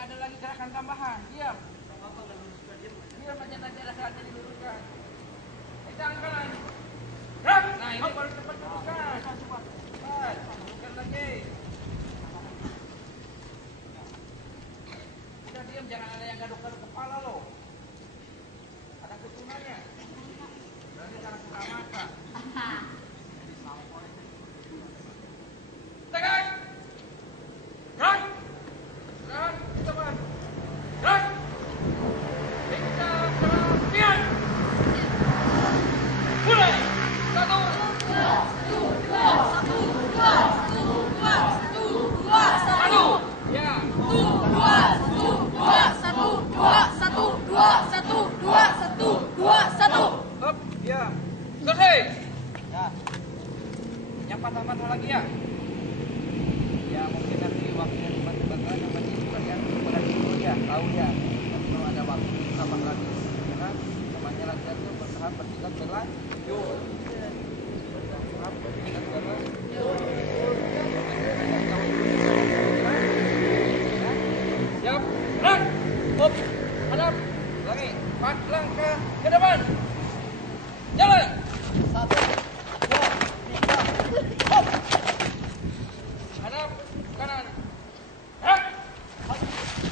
ada lagi gerakan tambahan. Diam. Diam aja, nanti ada saatnya diluruskan. Kencang kanan. Gerak. Nah, ini baru cepat luruskan. Cepat. Luruskan lagi. Udah diam, jangan ada yang gaduk-gaduk kepala loh. Ada ketunanya. Berarti cara suka makan. Tegak. Gerak. Gerak. Kita Pak. Gerak. Kita kerapian. Mulai. 1, 2, 1. Ya. 1. Up, ya. Selesai. Ya. Yang patah-patah lagi ya. Ya mungkin nanti waktunya dibagi-bagi sama dibuat ya. Pada dulu ya, tahu ya. Dan kalau ada waktu tambah lagi. Ya kan? Namanya latihan itu bertahap bertingkat berlanjut. Bertahap bertingkat berlanjut. Siap, gerak. Up, hadap. Ulangi, 4 langkah ke depan. Jalan. 1, 2, 3. Hop. Hadap kanan. Gerak. 1,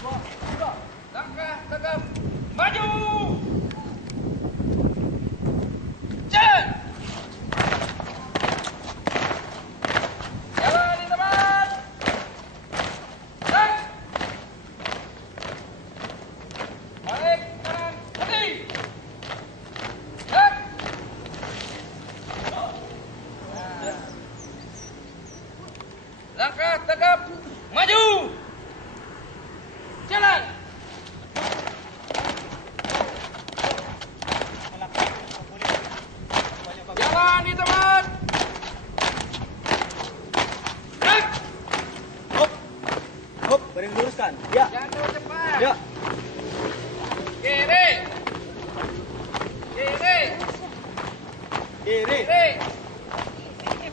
2, 3. Langkah tegap. Maju. Jalan. Jalan di tempat. Gerak. Balik kanan. Henti. Gerak. Nah. Langkah tegap. Maju. Jalan. Jalan di tempat. Gerak. Hop. Hop, beri luruskan. Ya. Jangan terlalu cepat. Ya. Kiri. Kiri. Kiri. Kiri.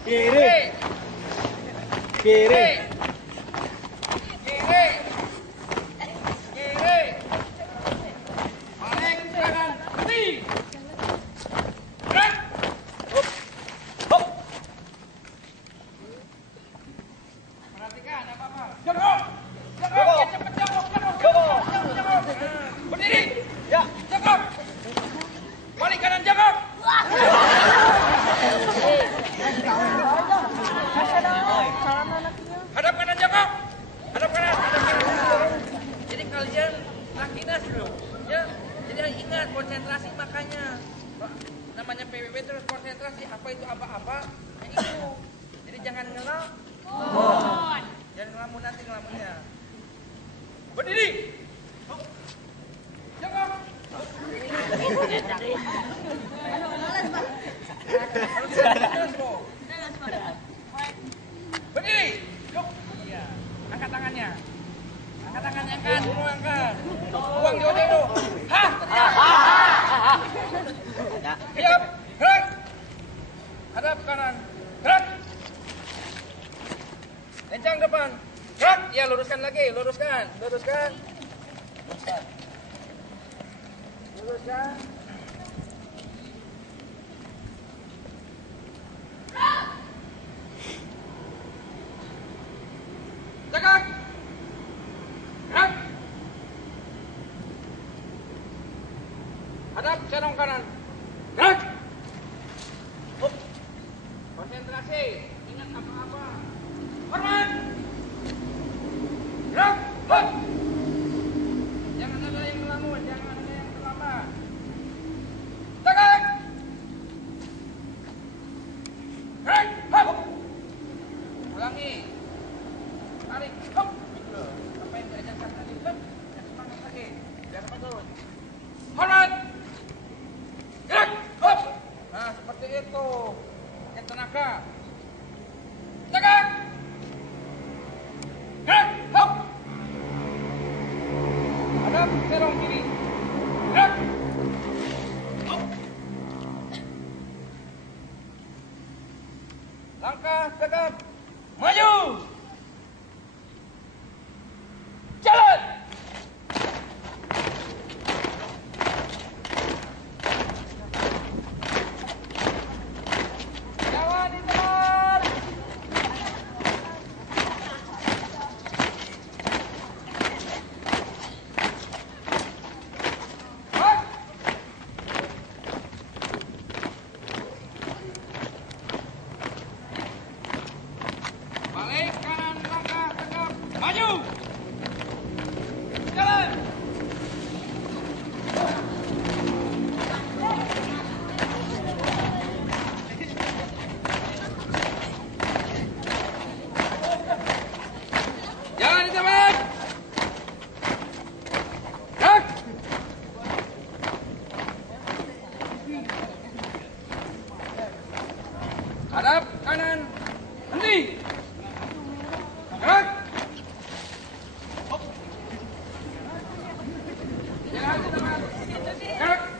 Kiri. Kiri. Kiri. Kiri. Balik kanan. Henti. Gerak. Hop. Hop. Perhatikan apa-apa. Jongkok. Jongkok. Jongkok. Ya, cepat jongkok. Jongkok. Jongkok. Jongkok. Berdiri. Ya. Jongkok. Balik kanan jongkok. Hadap kanan jongkok. Hadap kanan. Hadap kanan. Jadi kalian lakinas loh. Ya. Jadi ingat konsentrasi makanya. Namanya PBB terus konsentrasi. Apa itu apa-apa? Yang itu. Jadi jangan ngelamun. Jangan ngelamun nanti ngelamunnya. Berdiri. Jongkok. Berdiri. Yuk. Iya. Angkat tangannya. Angkat tangannya, angkat. Semua angkat. Buang jauh dulu. Hah. Siap. Gerak. Hadap kanan. Gerak. Kencang depan. Gerak. Ya, luruskan lagi. Luruskan. Luruskan. Luruskan. Luruskan. Tegak. Gerak. Hadap serong kanan. Gerak. Hop. Konsentrasi. Ingat apa-apa. Hormat. Gerak. Hop. Jangan ada yang melamun. Jangan ada yang terlambat. Tegak. Gerak. Hop. Ulangi. Tarik, hop, gitu. Apa yang diajarkan tadi, hop, yang semangat lagi, biar betul. Hormat, gerak, hop. Nah, seperti itu. Pakai tenaga. Tegak. Gerak, hop. Hadap, serong kiri. Gerak. Hop. Langkah tegap. Maju. Jalan.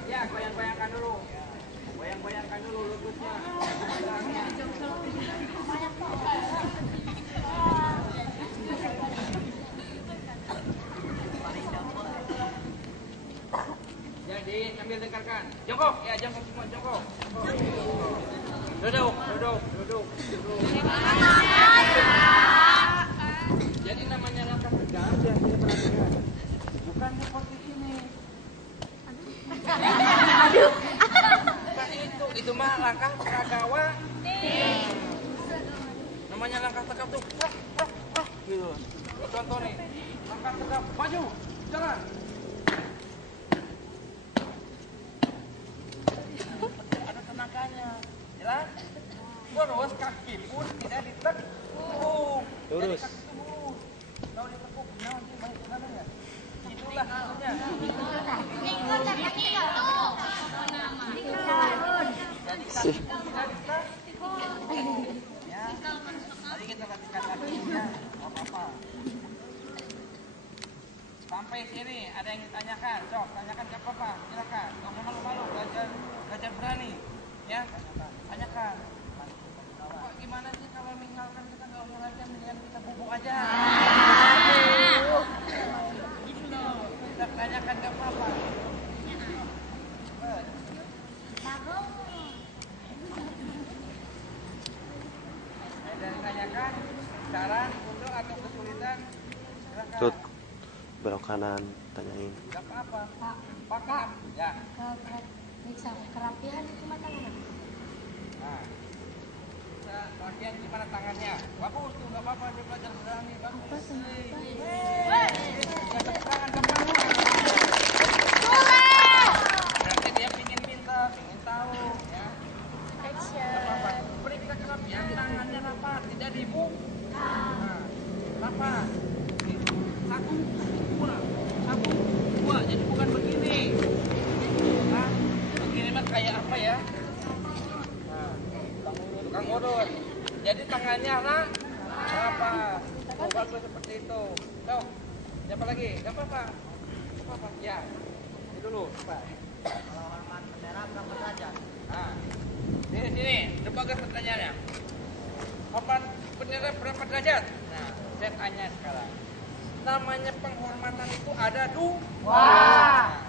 Ya, goyang-goyangkan dulu. Goyang-goyangkan dulu lututnya. Jadi sambil dengarkan. Jongkok, ya jongkok semua jongkok. Duduk. Jadi namanya langkah tegak, biasanya perhatikan. Bukan seperti ini. Bukan itu mah langkah peragawa. Namanya langkah tegap tuh, gitu. Contoh nih, langkah tegap, maju, jalan. Ada tenaganya, jelas? Terus kaki pun tidak ditekuk. Lurus. Kalau ditekuk, nanti banyak tenaganya. Itulah namanya. Jadi kaki pun tidak ditekuk. Ya, tadi kita latihan kakinya, nggak apa-apa. Sampai sini ada yang ditanyakan, sok tanyakan ke apa? Silakan. Kamu malu-malu belajar berani, ya? Tanyakan. Pak, gimana sih kalau misalkan kita nggak mau latihan, mendingan kita bubuk aja. Kita tanyakan ke apa? Ada yang tanyakan saran, usul atau kesulitan? Silakan. Tut, belok kanan, tanyain. Gak apa-apa. Pak, ya. Kerapihan itu mata mana? Nah, kita latihan gimana tangannya? Bagus tuh, gak apa-apa dia belajar berani. Bagus. Gak tangan depan. Berarti dia pingin pintar, pingin tahu, ya. Gak apa-apa. Beri kita kerapihan, tangannya rapat, tidak dibuka. Nah, rapat. Satu, dua. Jadi bukan begini. Nah, begini mah kayak apa ya? Nah, tukang urut. Jadi tangannya rapat. Oh, bagus seperti itu. Tuh, siapa lagi? Gak apa-apa. Ya, ini dulu. Pak. Kalau hormat bendera berapa derajat? Nah, sini. Bagus pertanyaannya. Hormat bendera berapa derajat? Nah, saya tanya sekarang. Namanya penghormatan itu ada dua. Nah,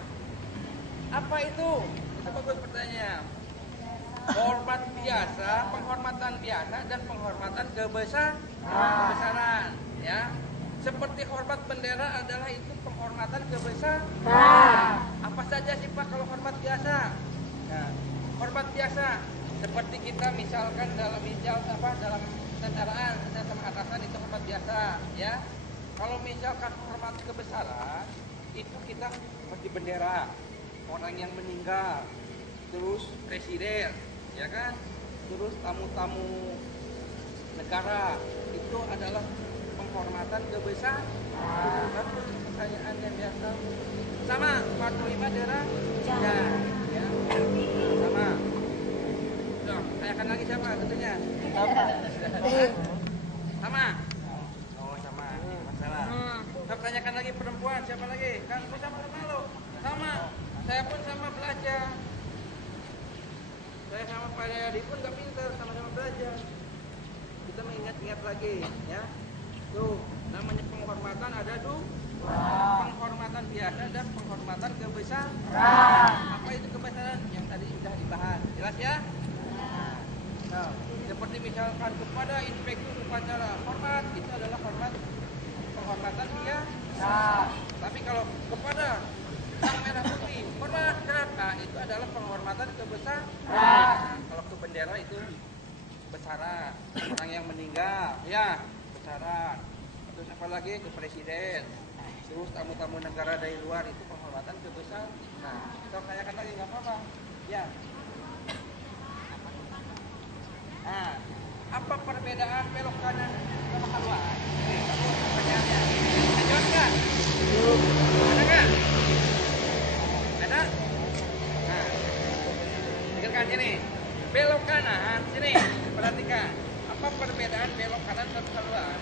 apa itu? Itu bagus pertanyaan. Hormat biasa, penghormatan biasa, dan penghormatan kebesaran. Ya, seperti hormat bendera adalah itu penghormatan kebesaran. Apa saja sih Pak kalau hormat biasa? Nah, hormat biasa seperti kita misalkan dalam dalam kendaraan sama atasan itu hormat biasa, ya. Kalau misalkan hormat kebesaran itu kita seperti bendera, orang yang meninggal, terus presiden, ya kan, terus tamu-tamu negara, itu adalah penghormatan kebesaran. Pertanyaan yang biasa sama Panglima derajat, ya, sama. Loh, tanyakan lagi siapa tentunya? Sama. Oh, sama. Masalah. Sok tanyakan lagi perempuan, siapa lagi? Kan sama lo. Sama. Saya pun sama belajar. Saya sama Pak Yadi pun gak pintar, sama-sama belajar. Kita mengingat-ingat lagi, ya. Tuh, namanya penghormatan ada dua. Penghormatan biasa dan penghormatan kebesaran. Apa itu kebesaran? Yang tadi sudah dibahas. Jelas ya? Nah, seperti misalkan kepada inspektur upacara hormat, itu adalah penghormatan biasa. Tapi kalau kepada sang merah putih hormat, nah, itu adalah penghormatan kebesaran. Kalau ke bendera itu besaran, orang yang meninggal, ya besaran. Terus apa lagi ke presiden, terus tamu-tamu negara dari luar itu penghormatan kebesaran. Nah, kita tanyakan lagi nggak apa-apa, ya. Nah, apa perbedaan belok kanan sama keluar? Ini pertanyaannya. Ada nggak? Ada nggak? Ada? Nah, dengarkan sini. Belok kanan, sini. Perhatikan. Apa perbedaan belok kanan sama keluar?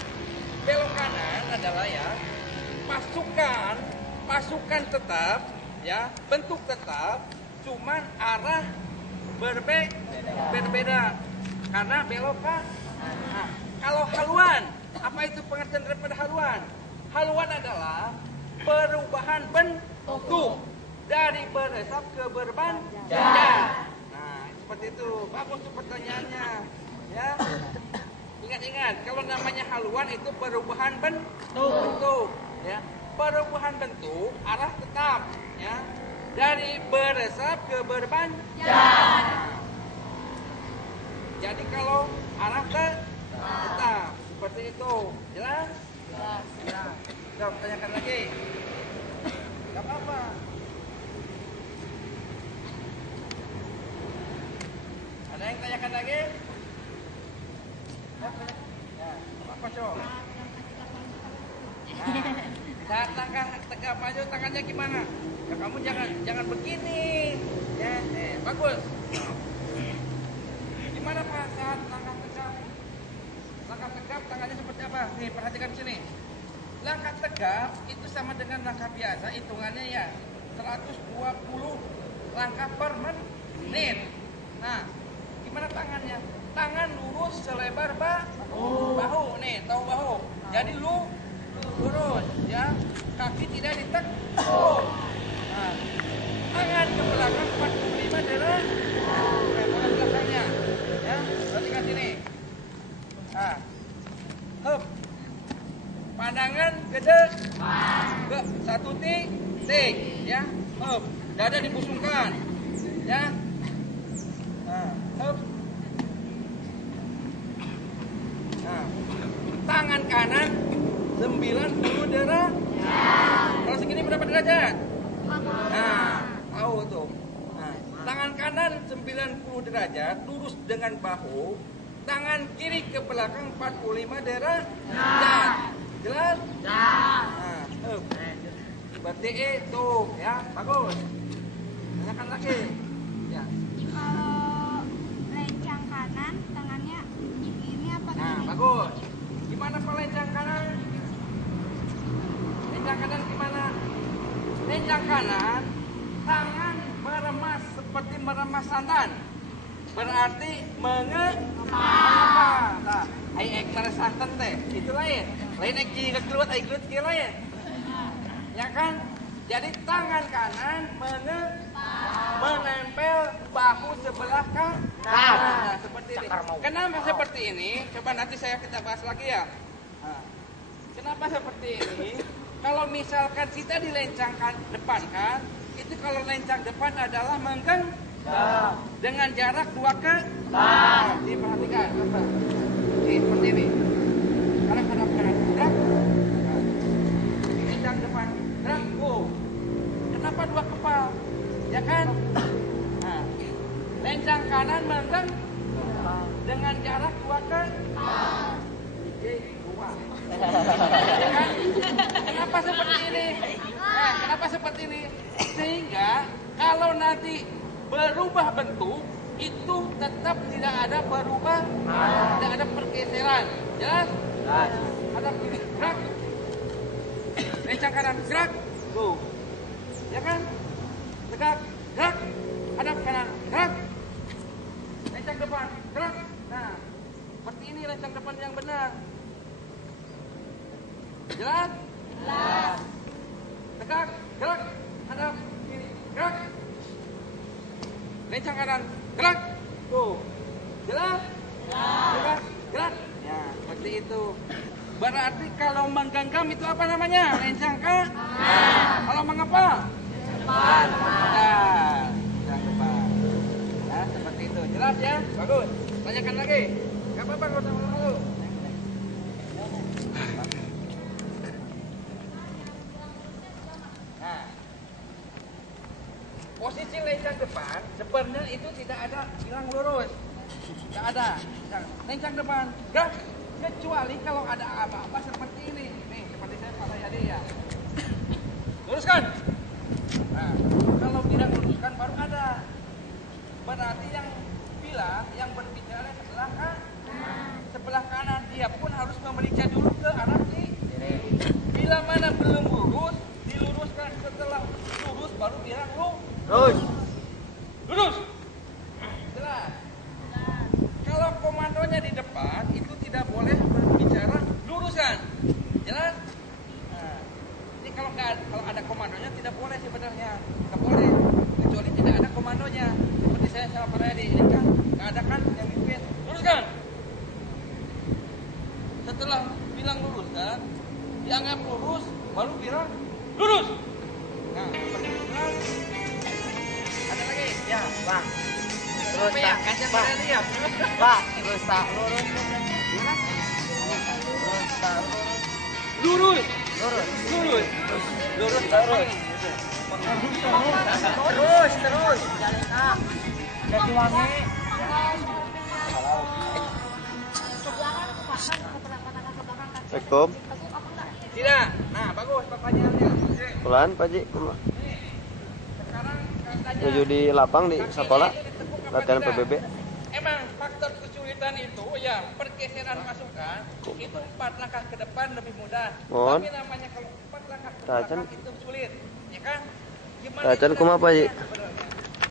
Belok kanan adalah ya pasukan tetap ya, bentuk tetap, cuman arah berbeda karena belok ke. Nah, kalau haluan, apa itu pengertian daripada haluan? Haluan adalah perubahan bentuk dari beresap ke berbanjar. Nah, seperti itu. Bagus tuh pertanyaannya. Ya. Ingat-ingat, kalau namanya haluan itu perubahan bentuk. Ya. Perubahan bentuk arah tetap, ya. Dari beresap ke berbanjar. Jadi kalau arah tetap seperti itu, jelas? Ya. Coba tanyakan lagi. Gak apa-apa. Ada yang tanyakan lagi? Ya, apa coba? Saat langkah tegap maju tangannya gimana? Ya kamu jangan begini. Ya, bagus. Gimana Pak saat langkah tegap? Langkah tegap tangannya seperti apa? Nih, perhatikan sini. Langkah tegap itu sama dengan langkah biasa, hitungannya ya 120 langkah per menit. Nah, gimana tangannya? Tangan lurus selebar bahu. Nih, tahu bahu. Jadi lurus, ya. Kaki tidak ditekuk. Nah, tangan ke belakang 45 derajat. Tangan belakangnya, ya. Perhatikan sini. Nah, hup. Pandangan ke satu titik, ya. Hup. Dada dibusungkan, ya. Nah, hup. Nah, tangan kanan 90 derajat. Kalau segini berapa derajat? Nah, tahu tuh. Nah, tangan kanan 90 derajat, lurus dengan bahu. Tangan kiri ke belakang 45 derajat. Jelas? Nah, berarti itu, ya, bagus. Tanyakan lagi. Ya. Kalau lencang kanan, tangannya ini apa? Nah, bagus. Gimana Pak lencang kanan? Lencang kanan gimana? Lencang kanan, tangan meremas seperti meremas santan. Berarti mengepal. Nah, ai ekstra santan teh, itu lain. Lain ek jika keluar ai gelut kira lain. Ya kan? Jadi tangan kanan menempel bahu sebelah kanan. Nah, seperti ini. Kenapa seperti ini? Coba nanti kita bahas lagi ya. Nah, kenapa seperti ini? Kalau misalkan kita dilencangkan depan kan, itu kalau lencang depan adalah dengan jarak 2 ke. Diperhatikan. Nih, seperti ini. Sekarang hadap kanan, gerak. Lencang depan, gerak. Kenapa 2 kepal? Ya kan? Nah, lencang kanan dengan jarak 2 ke. Ya kan? Kenapa seperti ini? Kenapa seperti ini? Sehingga kalau nanti berubah bentuk itu tetap tidak ada tidak ada pergeseran. Jelas? Hadap kiri, gerak. Lencang kanan, gerak. Go. Ya kan? Tegak, gerak. Hadap kanan, gerak. Lencang depan, gerak. Nah, seperti ini lencang depan yang benar. Jelas? Jelas. Tegak, gerak. Hadap kiri, gerak. Lencang kanan, gerak. Tuh. Jelas? Jelas. Gerak. Ya, seperti itu. Berarti kalau menggenggam itu apa namanya? Lencang kanan. Kalau mengepal? Depan. Nah, lencang depan. Nah, seperti itu. Jelas ya? Bagus. Tanyakan lagi. Gak apa-apa, gak usah malu. Nah, posisi lencang depan sebenarnya itu tidak ada bilang lurus, tidak ada. Lencang depan, gerak. Kecuali kalau ada apa-apa seperti ini, nih seperti saya Pak Yadi ya. Luruskan. Nah, kalau tidak luruskan baru ada. Berarti yang berbicara sebelah kanan dia pun harus memeriksa dulu ke arah kiri. Bila mana belum lurus, diluruskan Nah, setelah lurus baru bilang lu Terus. lurus. Jelas. Kalau komandonya di depan itu tidak boleh berbicara luruskan. Jelas? Nah, ini kalau ada komandonya tidak boleh sebenarnya. Tidak boleh. Kecuali tidak ada komandonya. Seperti saya sama Pak Redi ini kan nggak ada kan yang mimpin. Luruskan. Setelah bilang luruskan, dianggap lurus, baru bilang lurus. Nah, seperti itu kan. Ada lagi? Ya, Bang. Terus Apa ya? tak, Kasih Pak. Pak Redi ya. Pak, terus tak lurus. Terus tak lurus. Lurus. Lurus. Lurus. Lurus. Terus. Jalan kak. Jadi wangi. Assalamualaikum. Tidak. Nah, bagus pertanyaannya. Pelan Pak Ji. Sekarang katanya Menuju di lapang di sekolah latihan PBB. Emang faktor kesulitan itu ya pergeseran masukan itu 4 langkah ke depan lebih mudah. Mohon. Tapi namanya kalau 4 langkah ke Tajan. belakang itu sulit, ya kan? Gimana Tajan kita kumaha, Pak Ji? bisa